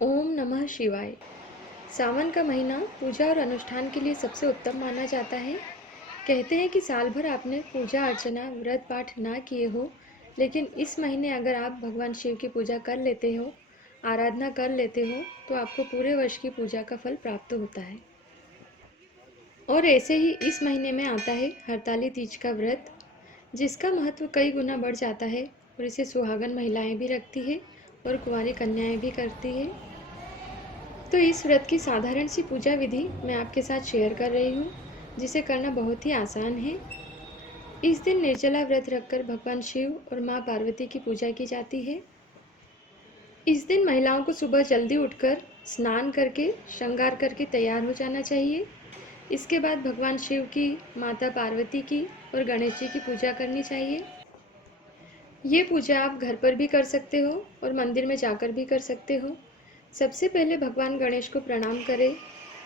ओम नमः शिवाय। सावन का महीना पूजा और अनुष्ठान के लिए सबसे उत्तम माना जाता है। कहते हैं कि साल भर आपने पूजा अर्चना व्रत पाठ ना किए हो, लेकिन इस महीने अगर आप भगवान शिव की पूजा कर लेते हो, आराधना कर लेते हो, तो आपको पूरे वर्ष की पूजा का फल प्राप्त होता है। और ऐसे ही इस महीने में आता है हरताली तीज का व्रत, जिसका महत्व कई गुना बढ़ जाता है और इसे सुहागन महिलाएं भी रखती है और कुंवारी कन्याएं भी करती है। तो इस व्रत की साधारण सी पूजा विधि मैं आपके साथ शेयर कर रही हूँ, जिसे करना बहुत ही आसान है। इस दिन निर्जला व्रत रखकर भगवान शिव और माँ पार्वती की पूजा की जाती है। इस दिन महिलाओं को सुबह जल्दी उठकर स्नान करके श्रृंगार करके तैयार हो जाना चाहिए। इसके बाद भगवान शिव की, माता पार्वती की और गणेश जी की पूजा करनी चाहिए। ये पूजा आप घर पर भी कर सकते हो और मंदिर में जाकर भी कर सकते हो। सबसे पहले भगवान गणेश को प्रणाम करें,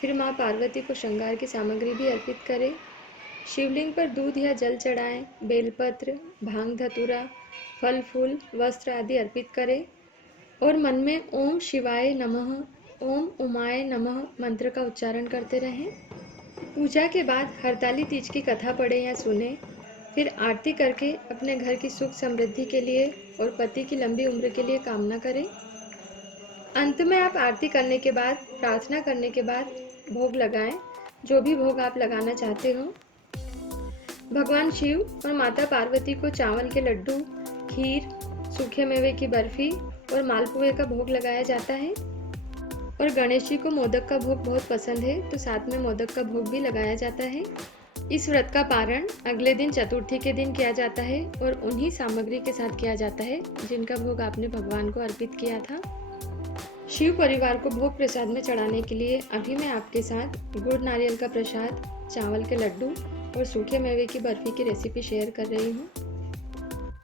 फिर माँ पार्वती को श्रृंगार की सामग्री भी अर्पित करें। शिवलिंग पर दूध या जल चढ़ाएं, बेलपत्र, भांग धतूरा, फल फूल, वस्त्र आदि अर्पित करें और मन में ओम शिवाय नमः, ओम उमाय नमः मंत्र का उच्चारण करते रहें। पूजा के बाद हरताली तीज की कथा पढ़ें या सुने, फिर आरती करके अपने घर की सुख समृद्धि के लिए और पति की लंबी उम्र के लिए कामना करें। अंत में आप आरती करने के बाद, प्रार्थना करने के बाद भोग लगाएं, जो भी भोग आप लगाना चाहते हो। भगवान शिव और माता पार्वती को चावल के लड्डू, खीर, सूखे मेवे की बर्फी और मालपुए का भोग लगाया जाता है। और गणेश जी को मोदक का भोग बहुत पसंद है, तो साथ में मोदक का भोग भी लगाया जाता है। इस व्रत का पारण अगले दिन चतुर्थी के दिन किया जाता है और उन्हीं सामग्री के साथ किया जाता है जिनका भोग आपने भगवान को अर्पित किया था। शिव परिवार को भोग प्रसाद में चढ़ाने के लिए अभी मैं आपके साथ गुड़ नारियल का प्रसाद, चावल के लड्डू और सूखे मेवे की बर्फी की रेसिपी शेयर कर रही हूँ।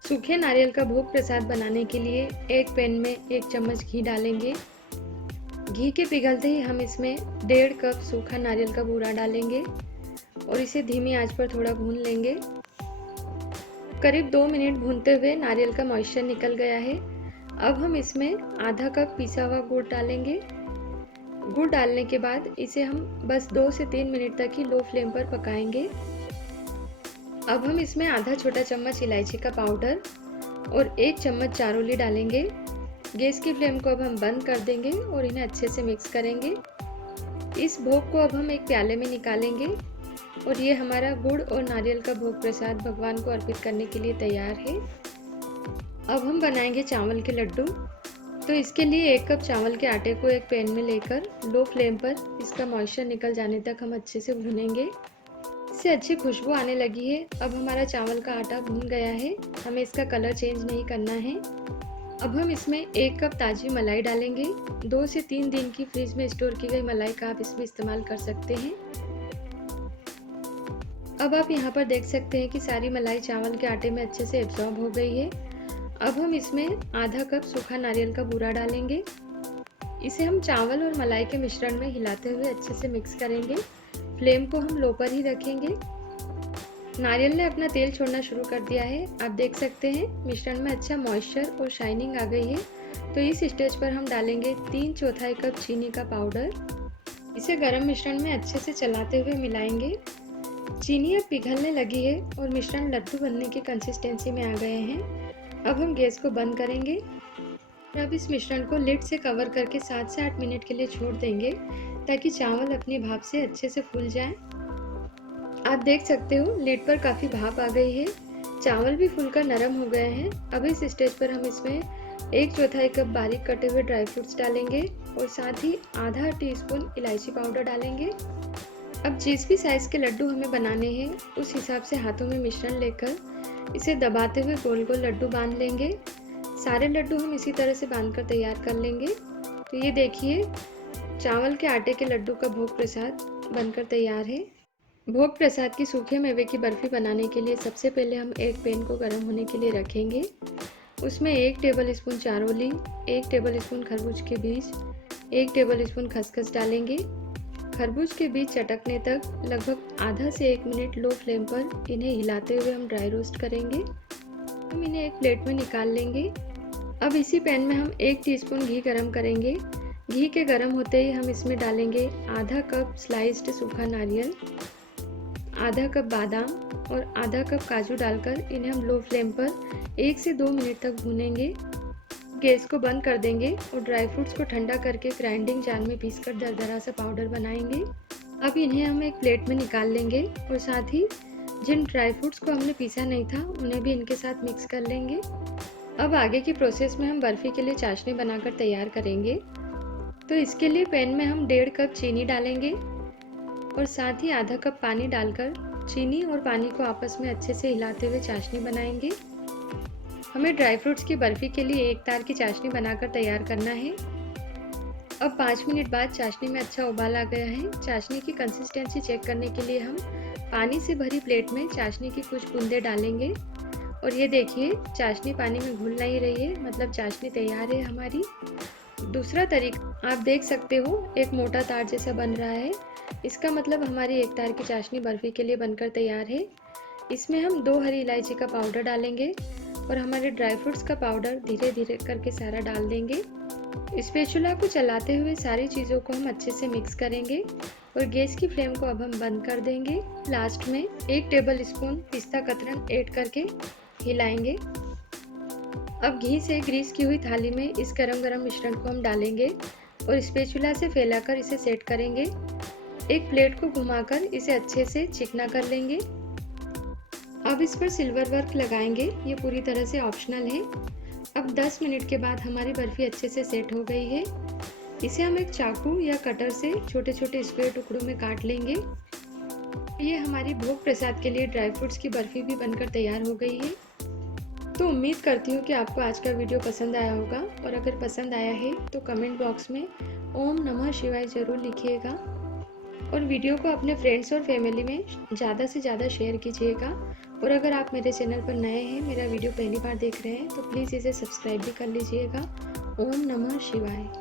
सूखे नारियल का भोग प्रसाद बनाने के लिए एक पैन में 1 चम्मच घी डालेंगे। घी के पिघलते ही हम इसमें 1.5 कप सूखा नारियल का बूरा डालेंगे और इसे धीमी आंच पर थोड़ा भून लेंगे। करीब 2 मिनट भूनते हुए नारियल का मॉइस्चर निकल गया है। अब हम इसमें आधा कप पिसा हुआ गुड़ डालेंगे। गुड़ डालने के बाद इसे हम बस 2 से 3 मिनट तक ही लो फ्लेम पर पकाएंगे। अब हम इसमें आधा छोटा चम्मच इलायची का पाउडर और 1 चम्मच चारोली डालेंगे। गैस की फ्लेम को अब हम बंद कर देंगे और इन्हें अच्छे से मिक्स करेंगे। इस भोग को अब हम एक प्याले में निकालेंगे और ये हमारा गुड़ और नारियल का भोग प्रसाद भगवान को अर्पित करने के लिए तैयार है। अब हम बनाएंगे चावल के लड्डू। तो इसके लिए 1 कप चावल के आटे को एक पैन में लेकर लो फ्लेम पर इसका मॉइस्चर निकल जाने तक हम अच्छे से भूनेंगे। इससे अच्छी खुशबू आने लगी है। अब हमारा चावल का आटा भून गया है, हमें इसका कलर चेंज नहीं करना है। अब हम इसमें 1 कप ताज़ी मलाई डालेंगे। 2 से 3 दिन की फ्रिज में स्टोर की गई मलाई का आप इसमें इस्तेमाल कर सकते हैं। अब आप यहाँ पर देख सकते हैं कि सारी मलाई चावल के आटे में अच्छे से एब्जॉर्ब हो गई है। अब हम इसमें आधा कप सूखा नारियल का बूरा डालेंगे। इसे हम चावल और मलाई के मिश्रण में हिलाते हुए अच्छे से मिक्स करेंगे। फ्लेम को हम लो पर ही रखेंगे। नारियल ने अपना तेल छोड़ना शुरू कर दिया है। आप देख सकते हैं मिश्रण में अच्छा मॉइस्चर और शाइनिंग आ गई है। तो इस स्टेज पर हम डालेंगे 3/4 कप चीनी का पाउडर। इसे गर्म मिश्रण में अच्छे से चलाते हुए मिलाएंगे। चीनी अब पिघलने लगी है और मिश्रण लड्डू बनने की कंसिस्टेंसी में आ गए हैं। अब हम गैस को बंद करेंगे। अब इस मिश्रण को लिड से कवर करके 7 से 8 मिनट के लिए छोड़ देंगे, ताकि चावल अपनी भाप से अच्छे से फूल जाएं। आप देख सकते हो लिड पर काफ़ी भाप आ गई है, चावल भी फूलकर नरम हो गए हैं। अब इस स्टेज पर हम इसमें 1/4 कप बारीक कटे हुए ड्राई फ्रूट्स डालेंगे और साथ ही आधा टीस्पून इलायची पाउडर डालेंगे। अब जिस भी साइज़ के लड्डू हमें बनाने हैं, उस हिसाब से हाथों में मिश्रण लेकर इसे दबाते हुए गोल गोल लड्डू बांध लेंगे। सारे लड्डू हम इसी तरह से बांधकर तैयार कर लेंगे। तो ये देखिए चावल के आटे के लड्डू का भोग प्रसाद बनकर तैयार है। भोग प्रसाद की सूखे मेवे की बर्फी बनाने के लिए सबसे पहले हम एक पैन को गर्म होने के लिए रखेंगे। उसमें 1 table spoon charoli, 1 table spoon खरबूज के बीज, 1 टेबल स्पून खसखस डालेंगे। खरबूज के बीज चटकने तक लगभग आधा से 1 मिनट लो फ्लेम पर इन्हें हिलाते हुए हम ड्राई रोस्ट करेंगे। हम इन्हें एक प्लेट में निकाल लेंगे। अब इसी पैन में हम 1 टीस्पून घी गरम करेंगे। घी के गर्म होते ही हम इसमें डालेंगे आधा कप स्लाइस्ड सूखा नारियल, आधा कप बादाम और आधा कप काजू डालकर इन्हें हम लो फ्लेम पर 1 से 2 मिनट तक भूनेंगे। गैस को बंद कर देंगे और ड्राई फ्रूट्स को ठंडा करके ग्राइंडिंग जार में पीसकर दरदरा सा पाउडर बनाएंगे। अब इन्हें हम एक प्लेट में निकाल लेंगे और साथ ही जिन ड्राई फ्रूट्स को हमने पीसा नहीं था उन्हें भी इनके साथ मिक्स कर लेंगे। अब आगे की प्रोसेस में हम बर्फ़ी के लिए चाशनी बनाकर तैयार करेंगे। तो इसके लिए पैन में हम 1.5 कप चीनी डालेंगे और साथ ही आधा कप पानी डालकर चीनी और पानी को आपस में अच्छे से हिलाते हुए चाशनी बनाएंगे। हमें ड्राई फ्रूट्स की बर्फ़ी के लिए एक तार की चाशनी बनाकर तैयार करना है। अब 5 मिनट बाद चाशनी में अच्छा उबाल आ गया है। चाशनी की कंसिस्टेंसी चेक करने के लिए हम पानी से भरी प्लेट में चाशनी की कुछ बूंदें डालेंगे और ये देखिए चाशनी पानी में घुल नहीं रही है, मतलब चाशनी तैयार है हमारी। दूसरा तरीका आप देख सकते हो, एक मोटा तार जैसा बन रहा है। इसका मतलब हमारी एक तार की चाशनी बर्फ़ी के लिए बनकर तैयार है। इसमें हम 2 हरी इलायची का पाउडर डालेंगे और हमारे ड्राई फ्रूट्स का पाउडर धीरे धीरे करके सारा डाल देंगे। स्पैचुला को चलाते हुए सारी चीज़ों को हम अच्छे से मिक्स करेंगे और गैस की फ्लेम को अब हम बंद कर देंगे। लास्ट में 1 टेबल स्पून पिस्ता कतरन ऐड करके हिलाएंगे। अब घी से ग्रीस की हुई थाली में इस गरम गरम मिश्रण को हम डालेंगे और स्पैचुला से फैलाकर इसे सेट करेंगे। एक प्लेट को घुमाकर इसे अच्छे से चिकना कर लेंगे। अब इस पर सिल्वर वर्क लगाएंगे, ये पूरी तरह से ऑप्शनल है। अब 10 मिनट के बाद हमारी बर्फ़ी अच्छे से सेट हो गई है। इसे हम एक चाकू या कटर से छोटे छोटे स्क्वायर टुकड़ों में काट लेंगे। ये हमारी भोग प्रसाद के लिए ड्राई फ्रूट्स की बर्फ़ी भी बनकर तैयार हो गई है। तो उम्मीद करती हूँ कि आपको आज का वीडियो पसंद आया होगा और अगर पसंद आया है तो कमेंट बॉक्स में ओम नमः शिवाय ज़रूर लिखिएगा और वीडियो को अपने फ्रेंड्स और फैमिली में ज़्यादा से ज़्यादा शेयर कीजिएगा। और अगर आप मेरे चैनल पर नए हैं, मेरा वीडियो पहली बार देख रहे हैं, तो प्लीज़ इसे सब्सक्राइब भी कर लीजिएगा। ओम नमः शिवाय।